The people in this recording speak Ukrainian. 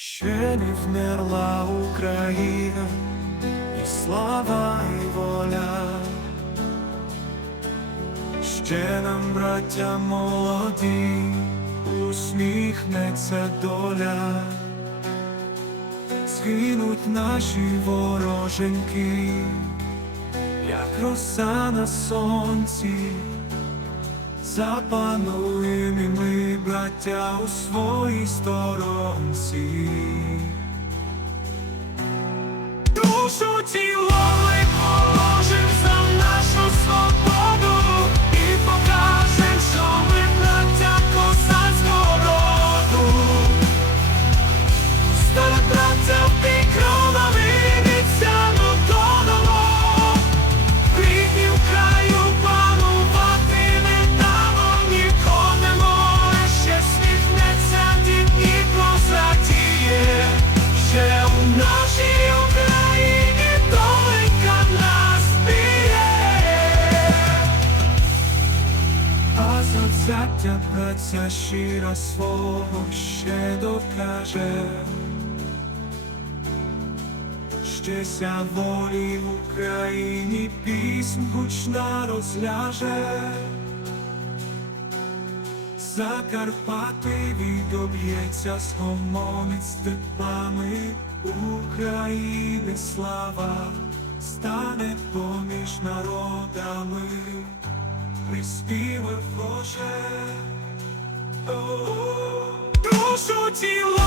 Ще не вмерла Україна, і слава, і воля. Ще нам, браття молоді, усміхнеться доля, згинуть наші вороженьки, як роса на сонці, запануємо ми, браття, у своїй сторонці. Душу тіло завзяття праця щира свого ще докаже. Ще ся волі в Україні пісня гучна розляже. Закарпати відоб'ється схомонить степами України слава стане поміж народами, приспівав Боже. прошу тіло